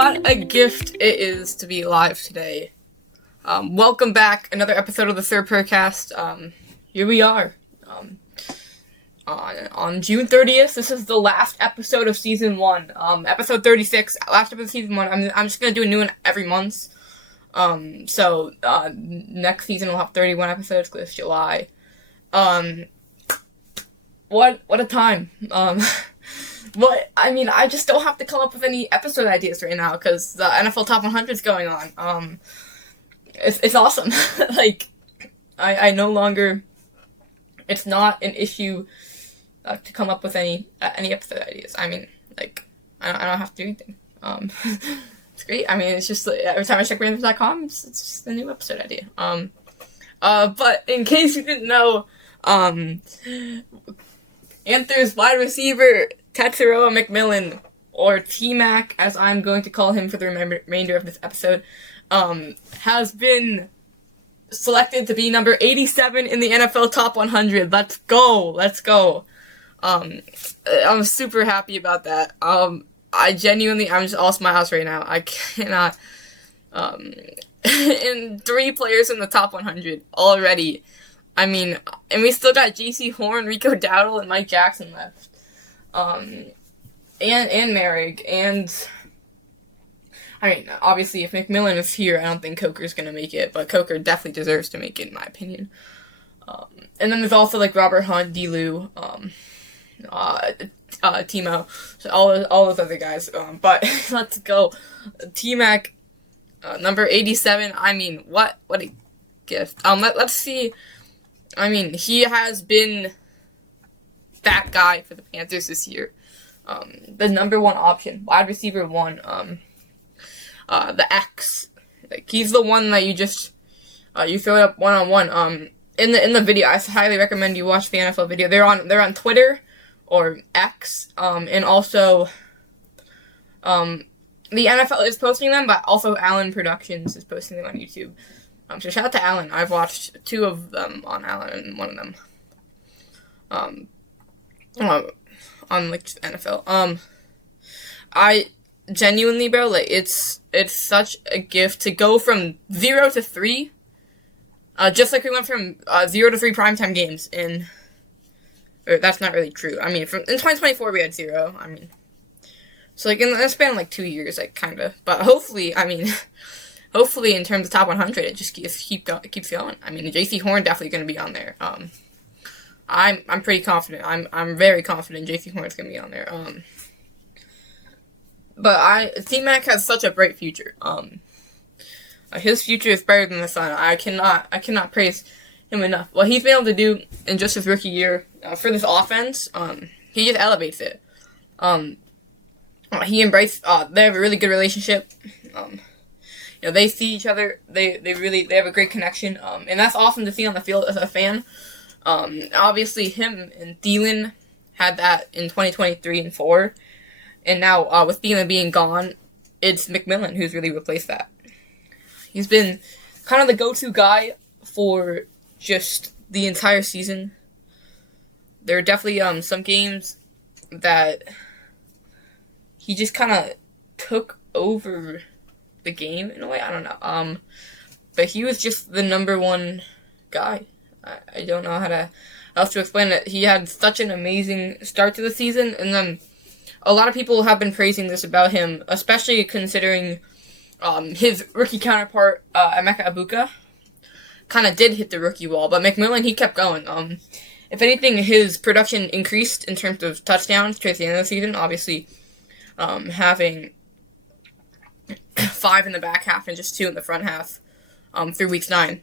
What a gift it is to be alive today. Welcome back, another episode of the Sir Purrcast. Here we are. On June 30th, this is the last episode of Season 1. Episode 36, last episode of Season 1. I'm just gonna do a new one every month. So next season we'll have 31 episodes, because it's July. What a time. I just don't have to come up with any episode ideas right now, because the NFL Top 100 is going on. It's awesome. I no longer, it's not an issue to come up with any episode ideas. I don't have to do anything. It's great. It's just every time I check Panthers.com, it's just a new episode idea. But in case you didn't know, Panthers wide receiver Tetsuroa McMillan, or T-Mac, as I'm going to call him for the remainder of this episode, has been selected to be number 87 in the NFL Top 100. Let's go. I'm super happy about that. I'm just all smiles right now. I cannot, and 3 players in the top 100 already. And we still got J.C. Horn, Rico Dowdle, and Mike Jackson left. And Merrick, and obviously if McMillan is here, I don't think Coker's gonna make it, but Coker definitely deserves to make it, in my opinion. And then there's also Robert Hunt, D-Lou, Timo, so all those other guys. But let's go. T-Mac, number 87. What a gift. Let's see. He has been that guy for the Panthers this year. The number 1 option, wide receiver 1. The X. He's the one that you just you throw it up one-on-one. In the video, I highly recommend you watch the NFL video. They're on Twitter or X. And also the NFL is posting them, but also Allen Productions is posting them on YouTube. So shout out to Allen. I've watched 2 of them on Allen, and one of them on just NFL. I genuinely, bro, it's such a gift to go from 0 to 3. Just like we went from 0 to 3 primetime games or that's not really true. In 2024 we had 0. So in the span of 2 years, kinda. But hopefully, hopefully in terms of top 100, it just keeps going. J.C. Horn definitely going to be on there. I'm pretty confident. I'm very confident J.C. Horn's going to be on there. But T-Mac has such a bright future. His future is brighter than the sun. I cannot praise him enough. What he's been able to do in just his rookie year for this offense, he just elevates it. He embraced. They have a really good relationship. They see each other. They have a great connection. And that's awesome to see on the field as a fan. Obviously him and Thielen had that in 2023 and 4. And now, with Thielen being gone, it's McMillan who's really replaced that. He's been kind of the go-to guy for just the entire season. There are definitely some games that he just kind of took over the game in a way. I don't know. But he was just the number 1 guy. I don't know how else to explain it. He had such an amazing start to the season, and then a lot of people have been praising this about him, especially considering his rookie counterpart, Emeka Egbuka, kind of did hit the rookie wall, but McMillan, he kept going. If anything, his production increased in terms of touchdowns towards the end of the season, obviously having 5 in the back half and just 2 in the front half through week 9.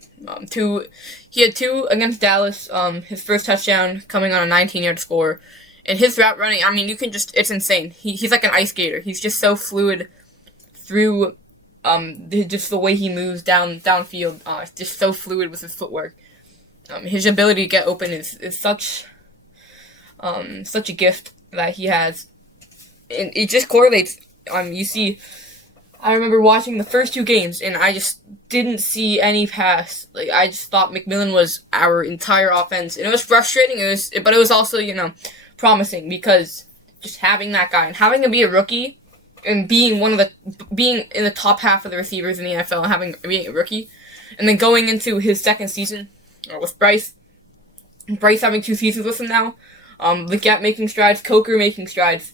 He had 2 against Dallas, his first touchdown coming on a 19-yard score. And his route running, it's insane. He's like an ice skater. He's just so fluid through just the way he moves downfield. Just so fluid with his footwork. His ability to get open is such a gift that he has. And it just correlates. You see, I remember watching the first 2 games, and I just didn't see any pass. I just thought McMillan was our entire offense. And it was frustrating, but it was also, promising, because just having that guy and having him be a rookie and being in the top half of the receivers in the NFL and being a rookie, and then going into his second season with Bryce having 2 seasons with him now, Legette making strides, Coker making strides.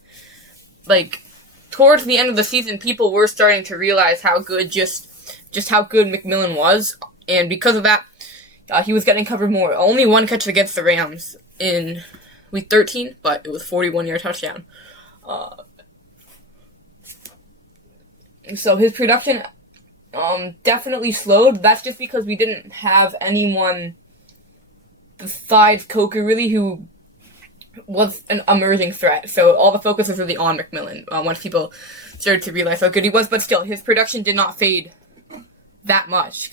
Like, towards the end of the season, people were starting to realize how good just how good McMillan was, and because of that, he was getting covered more. Only 1 catch against the Rams in week 13, but it was 41-yard touchdown. So his production definitely slowed. That's just because we didn't have anyone besides Coker really who was an emerging threat. So all the focus was really on McMillan once people started to realize how good he was. But still, his production did not fade that much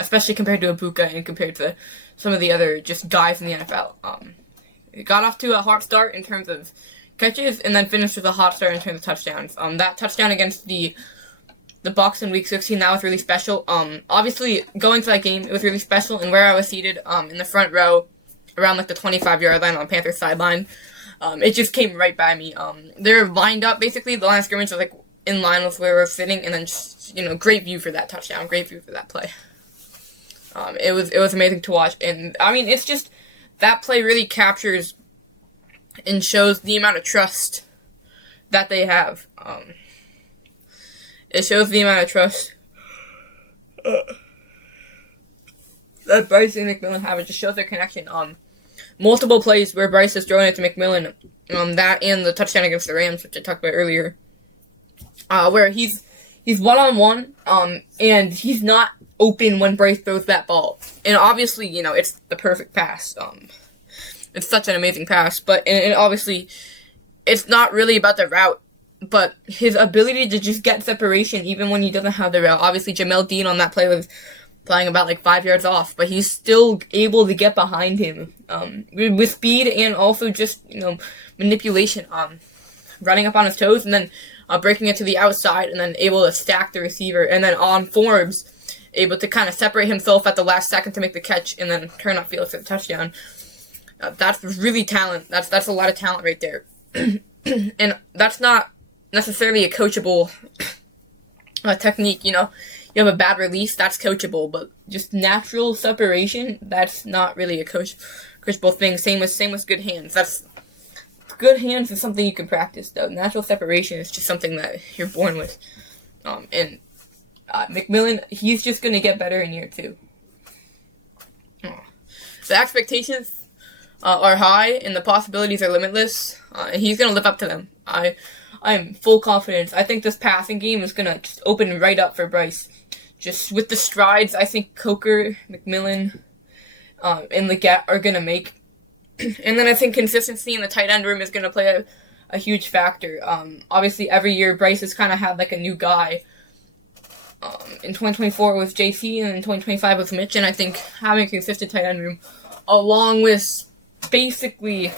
especially compared to Ibuka and compared to some of the other just guys in the NFL. It got off to a hot start in terms of catches and then finished with a hot start in terms of touchdowns. That touchdown against the Bucs in week 16, that was really special. Obviously, going to that game, it was really special, and where I was seated in the front row, around like the 25-yard line on Panthers sideline, it just came right by me. They were lined up, basically. The line of scrimmage was like in line with where we were sitting, and then just, great view for that touchdown, great view for that play. It was amazing to watch, and I mean, it's just, that play really captures and shows the amount of trust that they have. It shows the amount of trust that Bryce and McMillan have. It just shows their connection. Multiple plays where Bryce is throwing it to McMillan. That and the touchdown against the Rams, which I talked about earlier. Where he's one-on-one, and he's not open when Bryce throws that ball. And obviously, it's the perfect pass. It's such an amazing pass, but and obviously, it's not really about the route, but his ability to just get separation even when he doesn't have the route. Obviously, Jamel Dean on that play was flying about like 5 yards off, but he's still able to get behind him with speed and also just manipulation, running up on his toes and then breaking it to the outside and then able to stack the receiver, and then on Forbes able to kind of separate himself at the last second to make the catch and then turn upfield for the touchdown. That's really talent. That's a lot of talent right there. And that's not necessarily a coachable technique. You have a bad release, that's coachable, but just natural separation, that's not really a coachable thing. Same with good hands. Good hands is something you can practice, though. Natural separation is just something that you're born with. And McMillan, he's just going to get better in year 2. The expectations are high and the possibilities are limitless, and he's going to live up to them. I'm full confidence. I think this passing game is going to just open right up for Bryce. Just with the strides I think Coker, McMillan, and Legette are going to make. And then I think consistency in the tight end room is going to play a huge factor. Obviously, every year Bryce has kind of had like a new guy. In 2024 with JC, and in 2025 with Mitch, and I think having a consistent tight end room, along with basically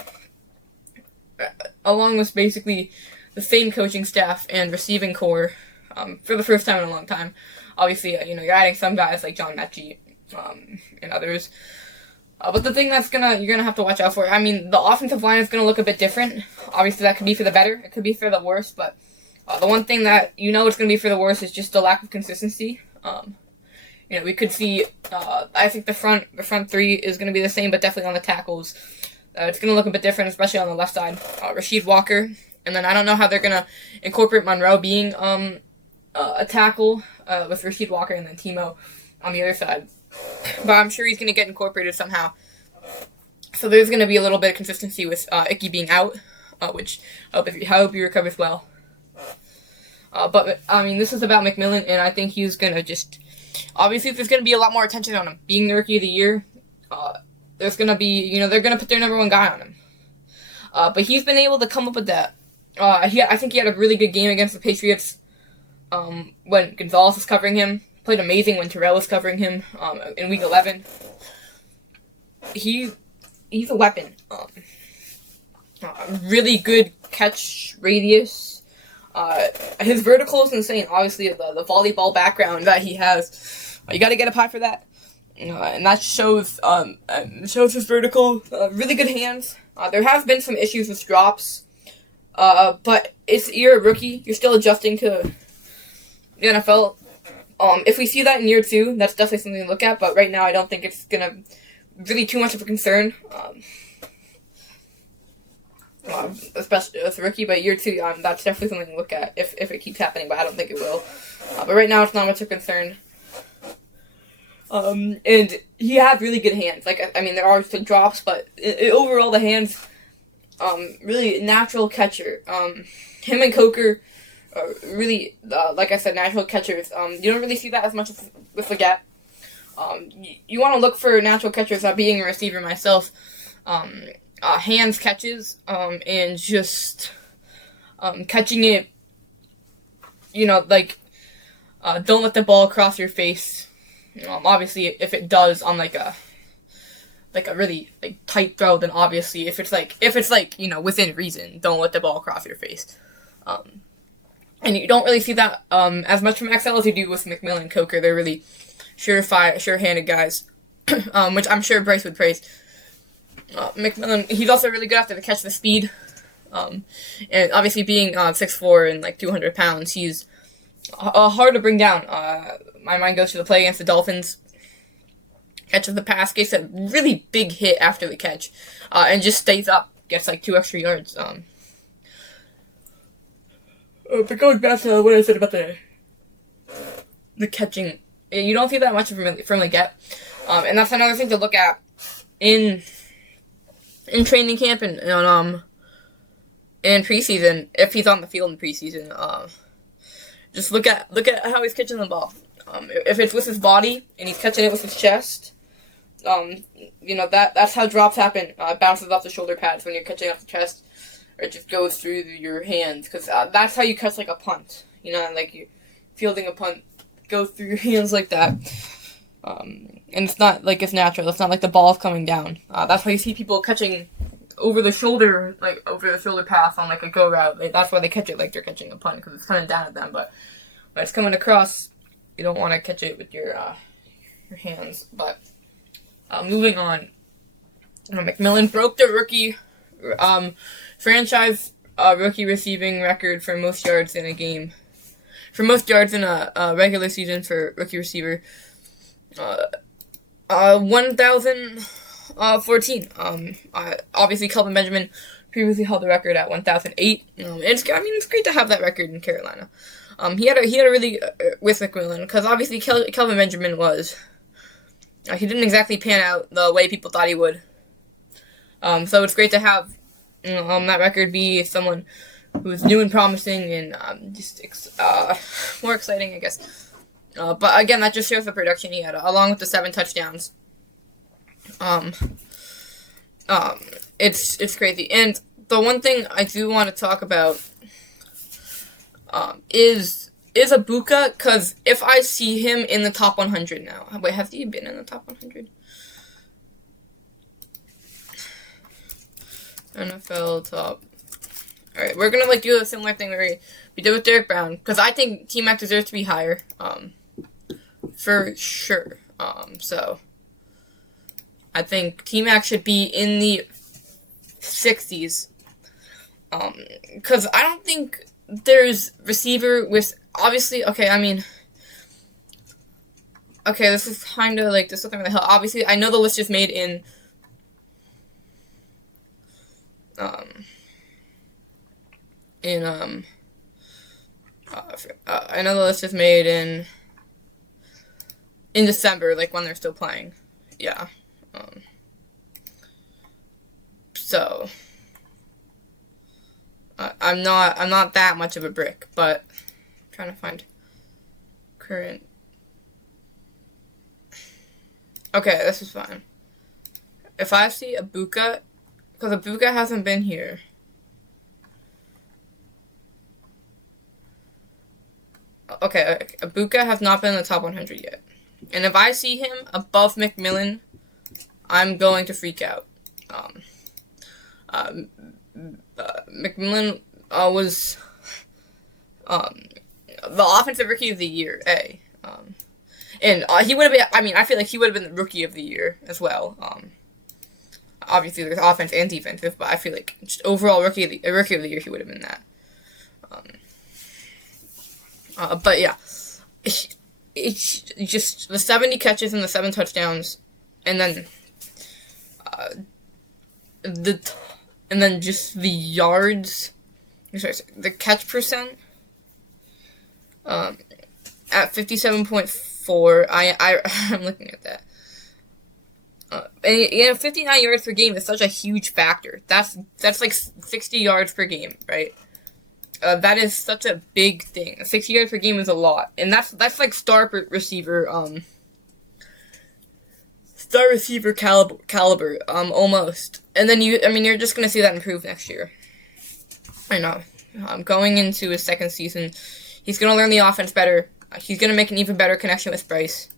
the same coaching staff and receiving core for the first time in a long time. Obviously, you're adding some guys like John Mechie and others. But the thing you're gonna have to watch out for, I mean, the offensive line is gonna look a bit different. Obviously, that could be for the better, it could be for the worse, but the one thing that it's going to be for the worst is just the lack of consistency. We could see, I think the front 3 is going to be the same, but definitely on the tackles. It's going to look a bit different, especially on the left side. Rasheed Walker, and then I don't know how they're going to incorporate Monroe being a tackle with Rasheed Walker and then Timo on the other side. But I'm sure he's going to get incorporated somehow. So there's going to be a little bit of consistency with Icky being out, which I hope he recovers well. But, I mean, this is about McMillan, and I think he's going to just... Obviously, there's going to be a lot more attention on him. Being the Rookie of the Year, there's going to be... they're going to put their number 1 guy on him. But he's been able to come up with that. I think he had a really good game against the Patriots when Gonzalez was covering him. Played amazing when Terrell was covering him in Week 11. He's a weapon. Really good catch radius. His vertical is insane. Obviously, the volleyball background that he has, you got to get up high for that, and that shows his vertical. Really good hands. There have been some issues with drops, but you're a rookie. You're still adjusting to the NFL. If we see that in year 2, that's definitely something to look at. But right now, I don't think it's gonna really too much of a concern. Especially with a rookie, but year 2, that's definitely something to look at if it keeps happening. But I don't think it will. But right now, it's not much of a concern. And he has really good hands. Like, I mean, there are some drops, but overall, the hands, really natural catcher. Him and Coker, really, like I said, natural catchers. You don't really see that as much with Leggett. You want to look for natural catchers. Being a receiver myself, hands catches, and just catching it. Like, don't let the ball cross your face. Obviously, if it does on like a really tight throw, then obviously if it's within reason, don't let the ball cross your face. And you don't really see that as much from XL as you do with McMillan and Coker. They're really sure-handed guys, which I'm sure Bryce would praise. McMillan, he's also really good after the catch, the speed, and obviously being 6'4" and 200 pounds, he's hard to bring down. My mind goes to the play against the Dolphins. Catches the pass, gets a really big hit after the catch, and just stays up, gets 2 extra yards. But going back to what I said about the catching, you don't see that much from Leggett, and that's another thing to look at in training camp and in preseason, if he's on the field in preseason. Just look at how he's catching the ball. If it's with his body and he's catching it with his chest, that's how drops happen. It bounces off the shoulder pads when you're catching off the chest, or it just goes through your hands, because that's how you catch a punt. You're fielding a punt, goes through your hands like that. And it's not it's natural. It's not like the ball's coming down. That's why you see people catching over the shoulder pass on a go route. That's why they catch it like they're catching a punt, because it's coming down at them. But when it's coming across, you don't want to catch it with your hands. But moving on, McMillan broke the rookie franchise rookie receiving record for most yards in a game. For most yards in a regular season for rookie receiver. 1,014. Obviously, Kelvin Benjamin previously held the record at 1,008. It's great to have that record in Carolina. He had a really with McMillan, because obviously Kelvin Benjamin was he didn't exactly pan out the way people thought he would. So it's great to have that record be someone who's new and promising and more exciting, I guess. But again, that just shows the production he had, along with the 7 touchdowns. It's crazy. And the one thing I do want to talk about is Ibuka, because if I see him in the top 100 now. Wait, has he been in the top 100? NFL top. Alright, we're gonna do a similar thing that we did with Derek Brown, because I think T-Mac deserves to be higher. For sure. So I think T-Mac should be in the 60s. Because I don't think there's receiver with, obviously, this is kind of this is really hell. Obviously, I know the list is made in, I know the list is made in December, when they're still playing. Yeah. So I'm not that much of a brick, but I'm trying to find current. Okay, this is fine. If I see Ibuka, because Ibuka hasn't been here. Okay, Ibuka has not been in the top 100 yet. And if I see him above McMillan, I'm going to freak out. McMillan was the offensive rookie of the year, and he would have been. I feel like he would have been the rookie of the year as well. Obviously, there's offense and defensive, but I feel like just overall rookie of the year, he would have been that. But yeah, it's just the 70 catches and the 7 touchdowns, and then just the yards. Sorry, the catch percent. At 57.4, I'm looking at that. And 59 yards per game is such a huge factor. That's like 60 yards per game, right? That is such a big thing. 60 yards per game is a lot, and that's like star receiver caliber, almost. And then you're just gonna see that improve next year. I know. Going into his second season, he's gonna learn the offense better. He's gonna make an even better connection with Bryce.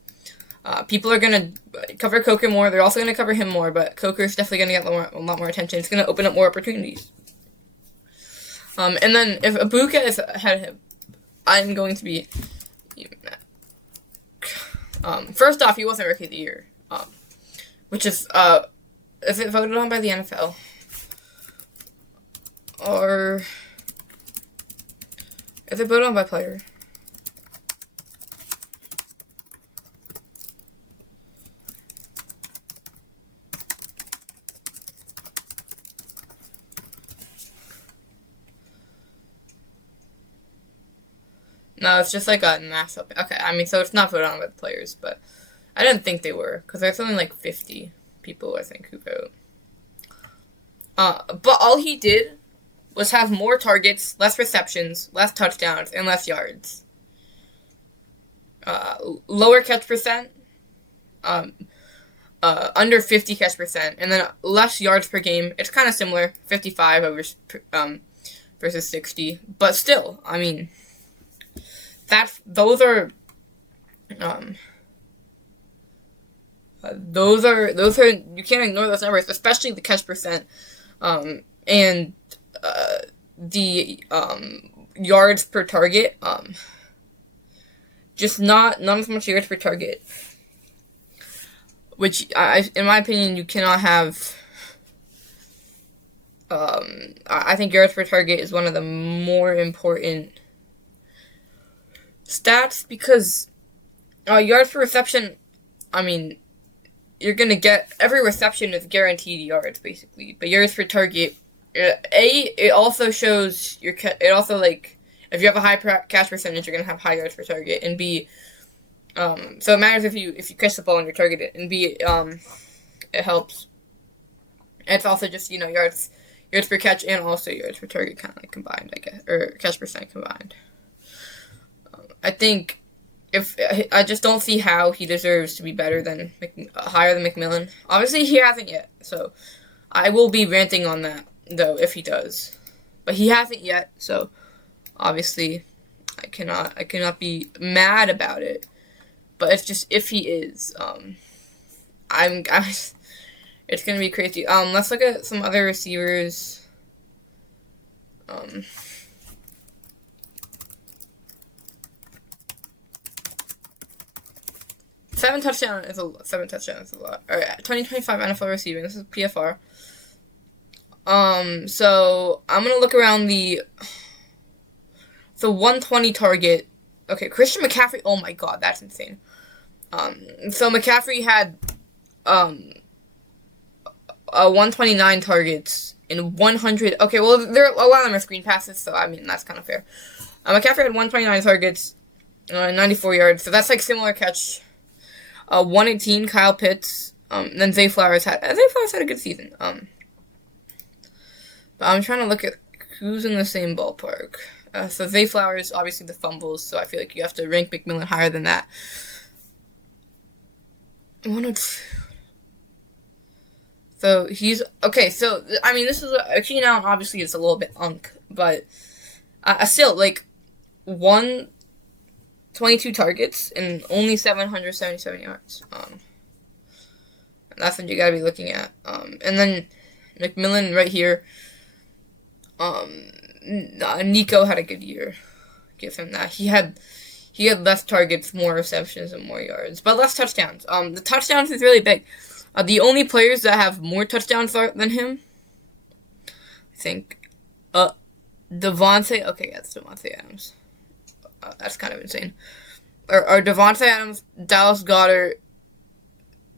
People are gonna cover Coker more. They're also gonna cover him more, but Coker's definitely gonna get a lot more attention. It's gonna open up more opportunities. And then if Ibuka is ahead of him, I'm going to be first off, he wasn't Rookie of the Year, which is it voted on by the NFL or is it voted on by player? No, it's just like a mass open. Okay, so it's not voted on by the players, but I didn't think they were, because there's only like 50 people, I think, who vote. But all he did was have more targets, less receptions, less touchdowns, and less yards. Lower catch percent, under 50 catch percent, and then less yards per game. It's kind of similar, 55 versus 60, but still, those are you can't ignore those numbers, especially the catch percent, and the yards per target, just not as much yards per target, which in my opinion, you cannot have. I think yards per target is one of the more important stats, because yards per reception, you're gonna get, every reception is guaranteed yards basically, but yards per target, it also shows if you have a high catch percentage, you're gonna have high yards per target, and B, so it matters if you catch the ball and you're targeted, and B, it helps. It's also just yards per catch and also yards per target kind of like combined, I guess, or catch percent combined. I think I just don't see how he deserves to be higher than McMillan. Obviously, he hasn't yet, so I will be ranting on that though if he does, but he hasn't yet, so obviously I cannot be mad about it. But it's just if he is, it's gonna be crazy. Let's look at some other receivers. 7 touchdowns is a lot. Alright, 2025 NFL receiving. This is PFR. So I'm gonna look around the 120 target. Okay, Christian McCaffrey. Oh my god, that's insane. So McCaffrey had 129 targets in 100. Okay, well, a lot of them are screen passes, so that's kind of fair. McCaffrey had 129 targets, 94 yards. So that's like similar catch. 118 Kyle Pitts. Then Zay Flowers had a good season. But I'm trying to look at who's in the same ballpark. So Zay Flowers, obviously the fumbles, so I feel like you have to rank McMillan higher than that. 102. So he's okay. So this is Keenan Allen. Obviously, it's a little bit but still 122 targets and only 777 yards. That's what you gotta be looking at. And then McMillan right here. Nico had a good year. Give him that. He had less targets, more receptions, and more yards, but less touchdowns. The touchdowns is really big. The only players that have more touchdowns than him, I think, Devontae. Okay, yeah, it's Devontae Adams. That's kind of insane. Or Devontae Adams, Dallas Goedert,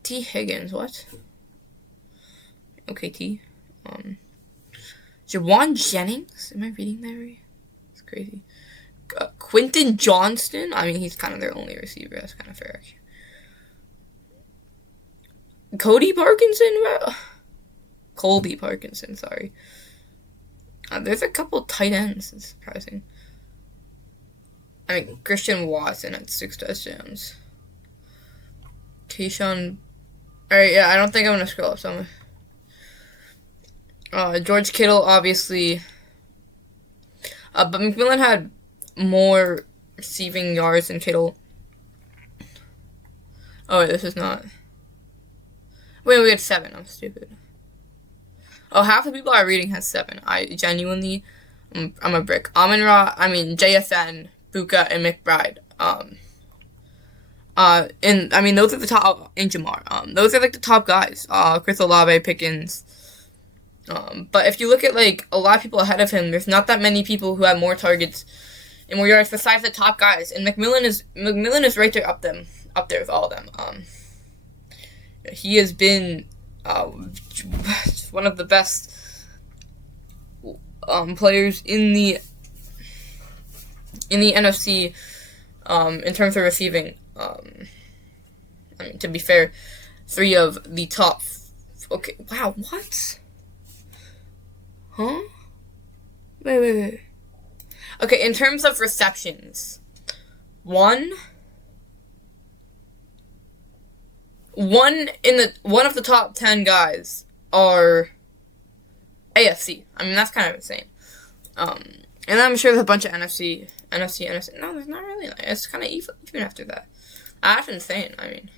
T. Higgins. What? Okay, T. Jawan Jennings. Am I reading that right? It's crazy. Quentin Johnston. I mean, he's kind of their only receiver. That's kind of fair, actually. Cody Parkinson, bro. Colby Parkinson, sorry. There's a couple tight ends. It's surprising. I mean, Christian Watson had 6 touchdowns. Keyshawn. Alright, yeah, I don't think I'm going to scroll up. So George Kittle, obviously. But McMillan had more receiving yards than Kittle. Oh, wait, this is not. Wait, we had 7. I'm stupid. Oh, half the people I'm reading has 7. I genuinely, I'm a brick. Amon-Ra, JSN, Buka, and McBride. And I mean, those are the top, and Jamar. Those are like the top guys. Chris Olave, Pickens. But if you look at like a lot of people ahead of him, there's not that many people who have more targets and more yards besides the top guys. And McMillan is right there up there with all of them. He has been one of the best players in the NFC in terms of receiving. To be fair, 3 of the top. Okay, wow, what? Huh? Wait. Okay, in terms of receptions, one of the top 10 guys are AFC. I mean, that's kind of insane. And I'm sure there's a bunch of NFC. No, there's not really. It's kind of even after that. That's insane. I mean,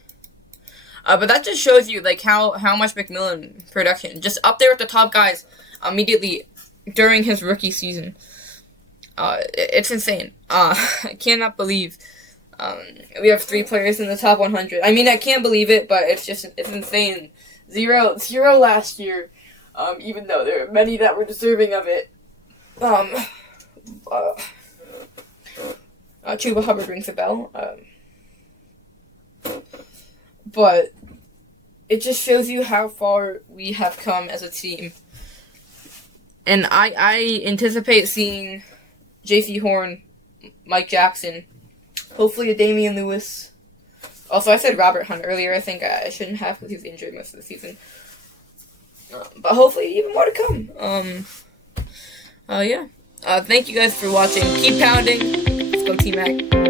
but that just shows you like how much McMillan production, just up there with the top guys immediately during his rookie season. It's insane. I cannot believe we have 3 players in the top 100. I mean, I can't believe it, but it's insane. 0 last year, even though there are many that were deserving of it. Chuba Hubbard rings a bell. But it just shows you how far we have come as a team. And I anticipate seeing J.C. Horn, Mike Jackson, hopefully a Damian Lewis. Also, I said Robert Hunt earlier. I think I shouldn't have because he was injured most of the season. But hopefully even more to come. Yeah. Thank you guys for watching. Keep pounding. Let's go T-Mac.